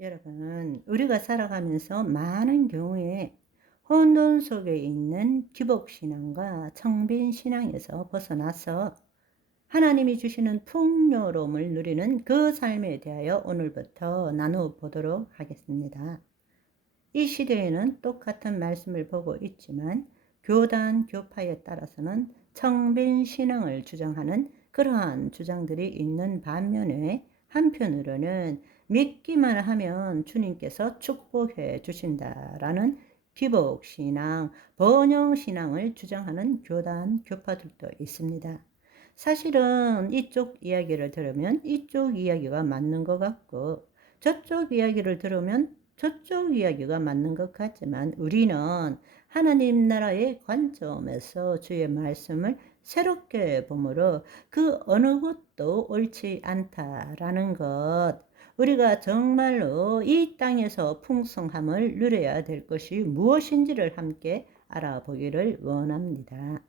여러분, 우리가 살아가면서 많은 경우에 혼돈 속에 있는 기복신앙과 청빈신앙에서 벗어나서 하나님이 주시는 풍요로움을 누리는 그 삶에 대하여 오늘부터 나누어 보도록 하겠습니다. 이 시대에는 똑같은 말씀을 보고 있지만 교단, 교파에 따라서는 청빈신앙을 주장하는 그러한 주장들이 있는 반면에 한편으로는 믿기만 하면 주님께서 축복해 주신다라는 기복신앙, 번영신앙을 주장하는 교단, 교파들도 있습니다. 사실은 이쪽 이야기를 들으면 이쪽 이야기가 맞는 것 같고 저쪽 이야기를 들으면 저쪽 이야기가 맞는 것 같지만 우리는 하나님 나라의 관점에서 주의 말씀을 새롭게 보므로 그 어느 것도 옳지 않다라는 것, 우리가 정말로 이 땅에서 풍성함을 누려야 될 것이 무엇인지를 함께 알아보기를 원합니다.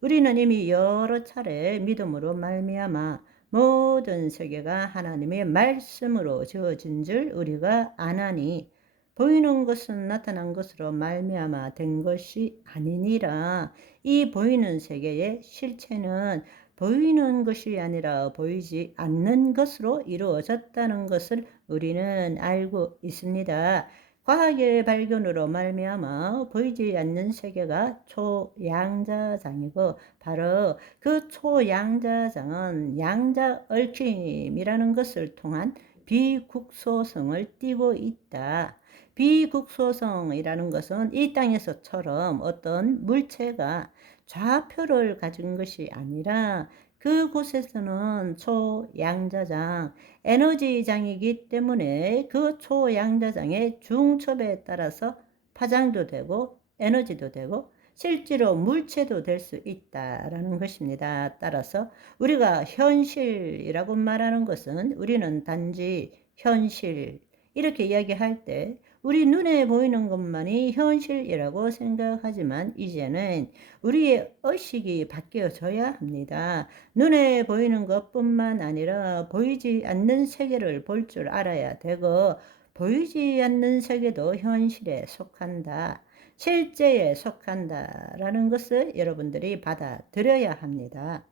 우리는 이미 여러 차례 믿음으로 말미암아 모든 세계가 하나님의 말씀으로 지어진 줄 우리가 아나니 보이는 것은 나타난 것으로 말미암아 된 것이 아니니라. 이 보이는 세계의 실체는 보이는 것이 아니라 보이지 않는 것으로 이루어졌다는 것을 우리는 알고 있습니다. 과학의 발견으로 말미암아 보이지 않는 세계가 초양자장이고 바로 그 초양자장은 양자 얽힘이라는 것을 통한 비국소성을 띠고 있다. 비국소성이라는 것은 이 땅에서처럼 어떤 물체가 좌표를 가진 것이 아니라 그곳에서는 초양자장, 에너지장이기 때문에 그 초양자장의 중첩에 따라서 파장도 되고 에너지도 되고 실제로 물체도 될 수 있다라는 것입니다. 따라서 우리가 현실이라고 말하는 것은 우리는 단지 현실 이렇게 이야기할 때 우리 눈에 보이는 것만이 현실이라고 생각하지만 이제는 우리의 의식이 바뀌어져야 합니다. 눈에 보이는 것뿐만 아니라 보이지 않는 세계를 볼 줄 알아야 되고 보이지 않는 세계도 현실에 속한다. 실제에 속한다라는 것을 여러분들이 받아들여야 합니다.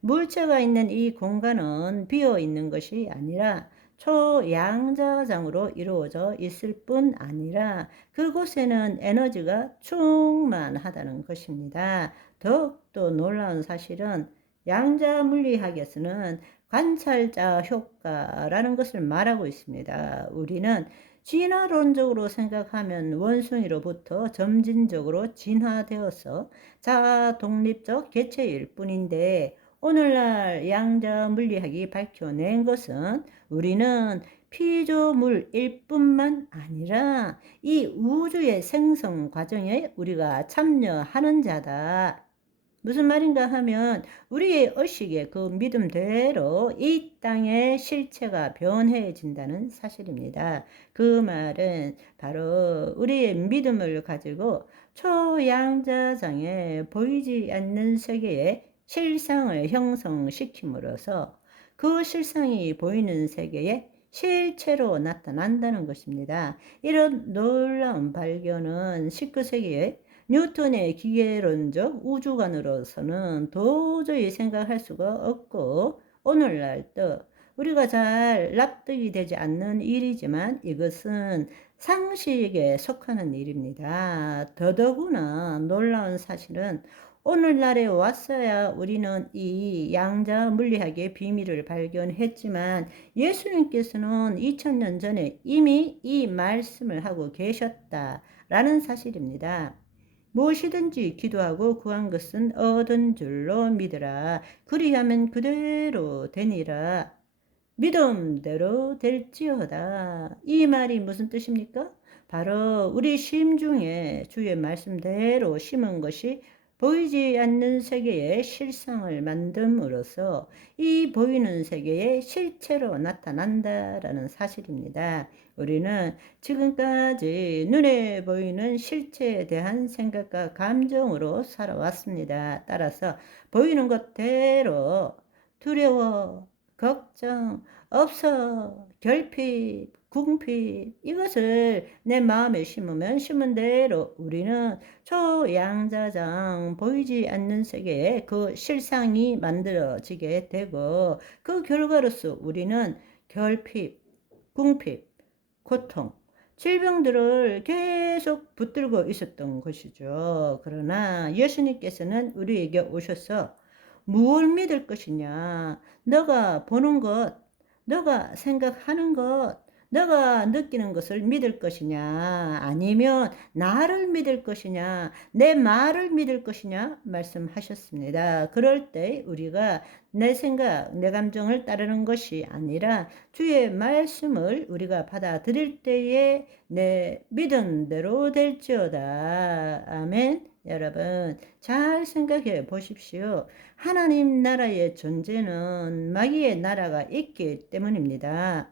물체가 있는 이 공간은 비어 있는 것이 아니라 초양자장으로 이루어져 있을 뿐 아니라 그곳에는 에너지가 충만하다는 것입니다. 더욱더 놀라운 사실은 양자 물리학에서는 관찰자 효과라는 것을 말하고 있습니다. 우리는 진화론적으로 생각하면 원숭이로부터 점진적으로 진화되어서 자아 독립적 개체일 뿐인데 오늘날 양자 물리학이 밝혀낸 것은 우리는 피조물일 뿐만 아니라 이 우주의 생성 과정에 우리가 참여하는 자다. 무슨 말인가 하면 우리의 의식의 그 믿음대로 이 땅의 실체가 변해진다는 사실입니다. 그 말은 바로 우리의 믿음을 가지고 초양자장에 보이지 않는 세계의 실상을 형성시킴으로써 그 실상이 보이는 세계에 실체로 나타난다는 것입니다. 이런 놀라운 발견은 19세기에 뉴턴의 기계론적 우주관으로서는 도저히 생각할 수가 없고 오늘날도 우리가 잘 납득이 되지 않는 일이지만 이것은 상식에 속하는 일입니다. 더더구나 놀라운 사실은 오늘날에 왔어야 우리는 이 양자 물리학의 비밀을 발견했지만 예수님께서는 2000년 전에 이미 이 말씀을 하고 계셨다라는 사실입니다. 무엇이든지 기도하고 구한 것은 얻은 줄로 믿으라. 그리하면 그대로 되니라. 믿음대로 될지어다. 이 말이 무슨 뜻입니까? 바로 우리 심중에 주의 말씀대로 심은 것이 보이지 않는 세계의 실상을 만듦으로써 이 보이는 세계의 실체로 나타난다라는 사실입니다. 우리는 지금까지 눈에 보이는 실체에 대한 생각과 감정으로 살아왔습니다. 따라서 보이는 것대로 두려워, 걱정, 없어, 결핍, 궁핍 이것을 내 마음에 심으면 심은 대로 우리는 초양자장 보이지 않는 세계에 그 실상이 만들어지게 되고 그 결과로서 우리는 결핍, 궁핍, 고통, 질병들을 계속 붙들고 있었던 것이죠. 그러나 예수님께서는 우리에게 오셔서 무엇을 믿을 것이냐? 너가 보는 것, 너가 생각하는 것, 너가 느끼는 것을 믿을 것이냐? 아니면 나를 믿을 것이냐? 내 말을 믿을 것이냐? 말씀하셨습니다. 그럴 때 우리가 내 생각, 내 감정을 따르는 것이 아니라 주의 말씀을 우리가 받아들일 때에 내 믿은 대로 될지어다. 아멘. 여러분 잘 생각해 보십시오. 하나님 나라의 존재는 마귀의 나라가 있기 때문입니다.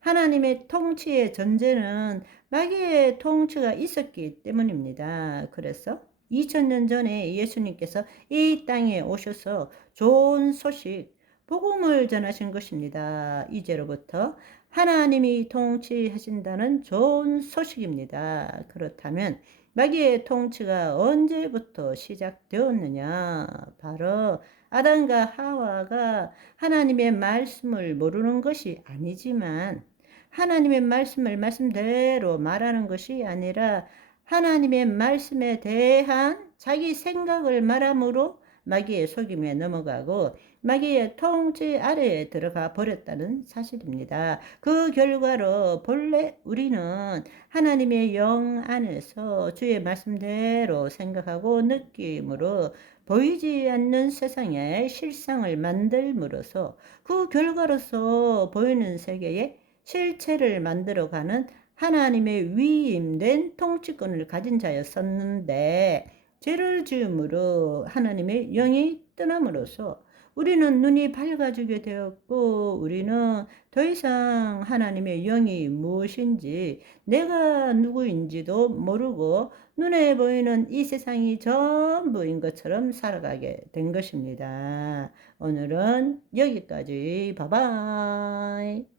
하나님의 통치의 존재는 마귀의 통치가 있었기 때문입니다. 그래서 2000년 전에 예수님께서 이 땅에 오셔서 좋은 소식, 복음을 전하신 것입니다. 이제로부터 하나님이 통치하신다는 좋은 소식입니다. 그렇다면 마귀의 통치가 언제부터 시작되었느냐? 바로 아담과 하와가 하나님의 말씀을 모르는 것이 아니지만 하나님의 말씀을 말씀대로 말하는 것이 아니라 하나님의 말씀에 대한 자기 생각을 말함으로 마귀의 속임에 넘어가고 마귀의 통치 아래에 들어가 버렸다는 사실입니다. 그 결과로 본래 우리는 하나님의 영 안에서 주의 말씀대로 생각하고 느낌으로 보이지 않는 세상의 실상을 만들므로써 그 결과로서 보이는 세계에 실체를 만들어가는 하나님의 위임된 통치권을 가진 자였었는데 죄를 지음으로 하나님의 영이 떠남으로써 우리는 눈이 밝아지게 되었고 우리는 더 이상 하나님의 영이 무엇인지 내가 누구인지도 모르고 눈에 보이는 이 세상이 전부인 것처럼 살아가게 된 것입니다. 오늘은 여기까지. 바이바이.